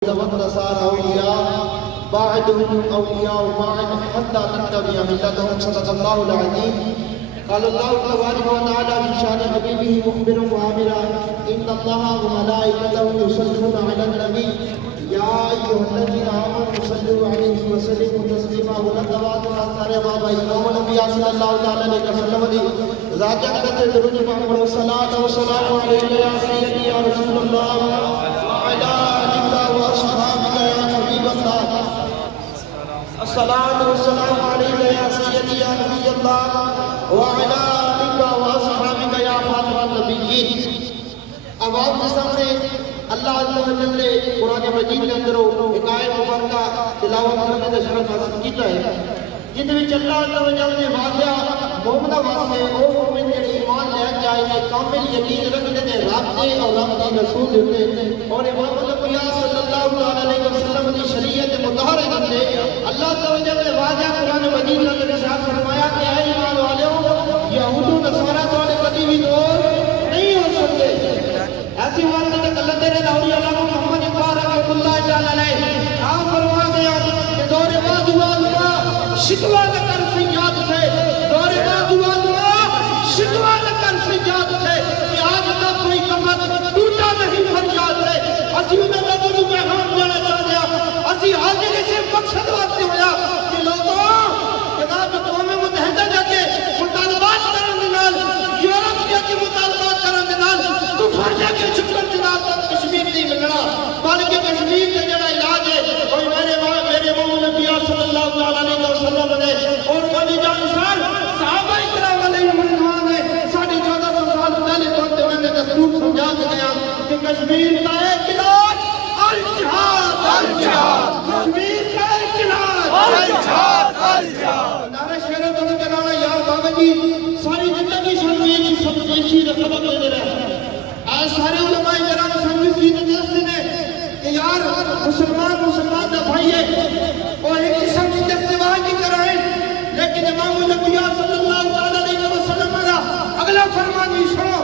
صار أولياء بعدهم أولياء بعد حتى تتبع ملتهم صدق الله العظيم. قال الله تبارك وتعالى في شان حبيبه مخبرا وآمرا إن الله وملائكته يصلون على النبي يا أيها الذين آمنوا صلوا عليه وسلموا تسليما. ولدوات آثار بابا إمام النبي صلى الله عليه وسلم ذات أقدس درود محمد والصلاة والسلام عليك يا سيدي يا رسول الله وعلى آلك وأصحابك يا حبيب الله. الصلاة والسلام عليك يا سيدي يا نبي الله وعلى آلك وأصحابك يا خاتم النبيين. عوام کے سامنے اللہ عز و جل نے قرآن مجید کے اندر ایک آیت مبارکہ تلاوت کرنے کا شرف حاصل کیتا ہے جن وچ اللہ عز و جل نے واقعہ مومناں واسطے او مومن جڑے ایمان لے کے آئے نے کامل یقین رکھتے ہیں رب دے اور رب دی رسول دے اور امام الانبیاء صلی اللہ علیہ وسلم دی شریعت مطہرہ دے اللہ عز و جل نے واقعہ قرآن مجید کے اندر ارشاد فرمایا کہ اے ایمان والو یہود و نصارا تواڈے کبھی بھی دوست نہیں ہو سکتے. ایسی بات ہے کہ اللہ تیرے لاہوری علامہ محمد اقبال رحمۃ اللہ تعالی علیہ آپ فرما گیا کہ دور بازوان کا شکوہ نہ کر فریاد سے دور بازوان کا شکوہ نہ کر فریاد سے کہ آج تک کوئی کمر ٹوٹا نہیں فریاد سے. اسی انہیں لوگوں میں پیغام دینا چاہتے ہیں اسی حاضر اسے مقصد واسطے ہویا کہ لوگوں جناب قوم متحدہ جا کے مطالبات کرنے نال یورپ جا کے مطالبات کرنے نال کفر جا کے چکر جناب تک کشمیر نہیں ملنا بلکہ کشمیر کا جڑا علاج ہے کوئی میرے مولا نبی صلی اللہ علیہ وسلم نے اور نبی جان سال صحابہ کرام علیہ رضوان نے 1450 سال پہلے تو میں نے دستور سمجھا کے گیا کہ کشمیر کا ایک علاج الجہاد الجہاد کشمیر کا ایک علاج الجہاد الجہاد. نعرہ شیر و دولت کرانا یار بابا جی ساری زندگی شرمین سب دیشی کا سبق لے رہے ہیں. آج سارے علماء کرام سنگی سیدھ دستے نے کہ یار مسلمان دا بھائی ہے اور ایک قسم کی جستوا کی طرح ہے لیکن امام الانبیاء صلی اللہ علیہ وسلم کا اگلا فرمان بھی سنو.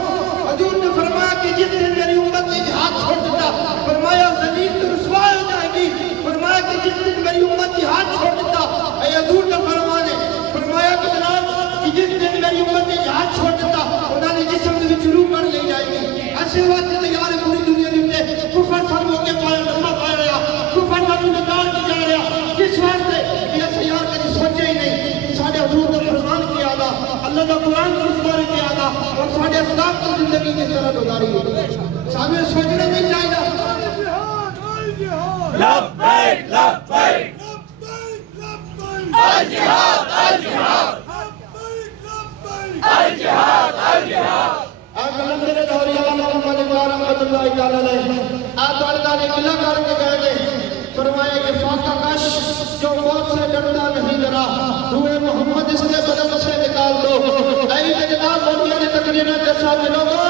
حضور نے فرمایا کہ جس دن میری امت نے جہاد چھوڑ دیتا فرمایا زمین تو رسوا ہو جائے گی. فرمایا کہ جس دن میری امت جہاد چھوڑ دیتا اے حضور کا فرمان ہے فرمایا کہ جناب کہ جس دن میری امت نے جہاد چھوڑ دیتا انہوں نے جسم میں روح کر لے جائے گی. ایسے وقت تیار ہے پوری دنیا میں کفر سب ہو کے پائے لمبا پائے رہا کفر سب نکال کے جا رہا کس واسطے کہ ایسے یار کبھی سوچے ہی نہیں کہ سارے حضور کا فرمان کیا تھا اللہ کا قرآن کس بارے کیا تھا اور سارے اسلام کی زندگی کس طرح گزاری ہے. سامنے سوچنا نہیں چاہیے. لبیک لبیک الجہاد الجہاد الجہاد الجہاد. اگلم میرے دھوری علامہ محمد اقبال رحمۃ اللہ تعالی علیہ آپ طالبہ نے قلعہ کر کے گئے تھے فرمایا کہ فاقہ کش جو موت سے ڈرتا نہیں ڈرا روح محمد اس کے بدن سے نکال دو. اے جناب مولوی نے تقریر کے ساتھ لوگوں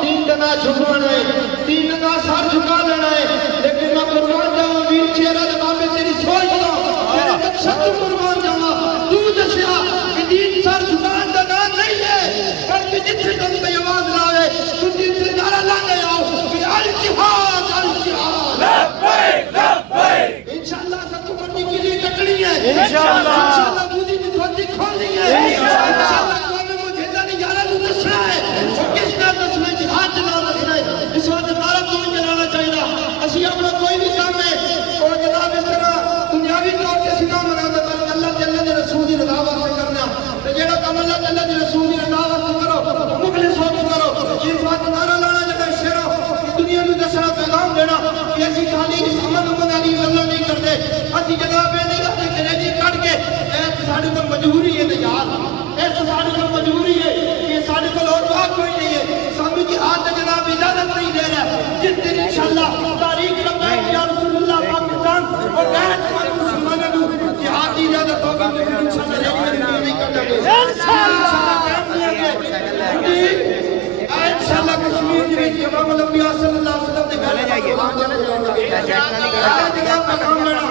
تین دنا جھکنا ہے تین دنا سر جھکا لینا ہے لیکن میں قربان جاؤں ویر چہرہ دبابے تیری سوچ دو میرے مقصد تو قربان جاؤں تو دسیا کہ دین سر جھکان کا نام نہیں ہے بلکہ جتنے تم کی آواز لائے تو جتنے نعرہ لانے آؤ کہ الجہاد الجہاد لبیک لبیک انشاءاللہ سب کو کرنے کے لیے کٹنی ہے انشاءاللہ مودی کی دھوتی کھولنی ہے انشاءاللہ قوم مجھیدہ نے یارہ تو دسنا ہے اور کس کا دسنا ہے جہاد جناب دسنا ہے. اس وقت نعرہ کوئی جلانا چاہیے اسی اپنا کوئی بھی کام ہے اور جناب اس طرح دنیاوی طور سے سنا مرانا بلکہ اللہ جل کے رسول کی رضا واسطے کرنا تو جیڑا کام اللہ جل کے رسول کی رضا واسطے کرو مخلص ہو کے کرو. اس وقت نعرہ لانا جگہ شیرو دنیا میں دسنا پیغام دینا کہ ایسی خالی اس محمد علی اللہ نہیں کرتے اسی جناب یہ نہیں کرتے کہ ریجی کٹ کے ایک ساڑی کو مجبوری ہے یار ایک ساڑی کو مجبوری ہے کہ ساڑی کو اور بات کوئی نہیں ہے سامنے کی ہاتھ جناب اجازت نہیں دے رہا جس دن انشاءاللہ تاریخ لبیک یا رسول اللہ پاکستان اور غیر مسلمانوں کو جہاد کی اجازت ہوگی تو پھر انشاءاللہ ریجی نہیں کر جائے گے انشاءاللہ قیام دیں گے انشاءاللہ کشمیر کی ویچی امام الانبیاء صلی اللہ علیہ وسلم نے گھر جائیے جگہ کا کام لینا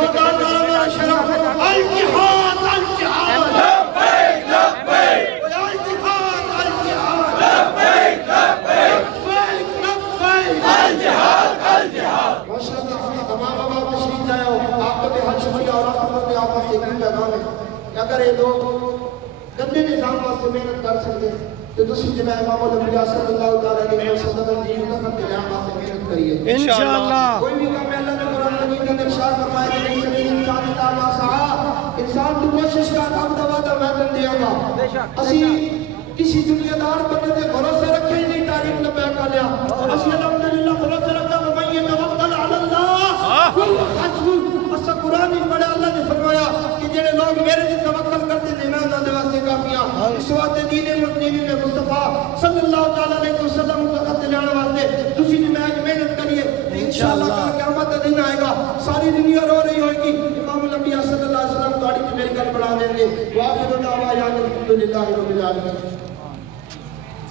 سلطان دارا شرف الجہاد الجہاد لبیک لبیک الجہاد الجہاد لبیک لبیک لبیک لبیک الجہاد الجہاد. ماشاءاللہ کہ اگر یہ لوگ گندے نظام واسطے محنت کر سکتے تو تسی جناب امام الانبیاء صلی اللہ تعالی علیہ وسلم کی متقم دلان واسطے محنت کریے انشاءاللہ کوئی بھی کام اللہ نے قرآن مجید کے اندر ارشاد فرمایا کہ نہیں سبیل انسان الا ما سعى انسان تو کوشش کا کام دوا دا میں دے گا اسی کسی دنیا دار بندے تے بھروسہ رکھے ہی نہیں تاریخ نے بیان کر لیا اسی الحمدللہ بھروسہ رکھتا ہے من یتوکل علی اللہ وہ حسبہ اس قرآن میں بڑا اللہ نے فرمایا کہ جڑے لوگ میرے تے توکل کرتے ہیں میں انہاں دے واسطے کافی ہاں اس واسطے دین مصطفی میں مصطفیٰ صلی اللہ تعالی علیہ وسلم متقد لینے واسطے تسی نے محنت کریے انشاءاللہ کل قیامت کا دن آئے گا ساری دنیا رو رہی ہوئے گی امام الانبیاء صلی اللہ علیہ وسلم تاڑی کی میری گل بڑھا دیں گے وآخر دعوانا الحمدللہ رب العالمین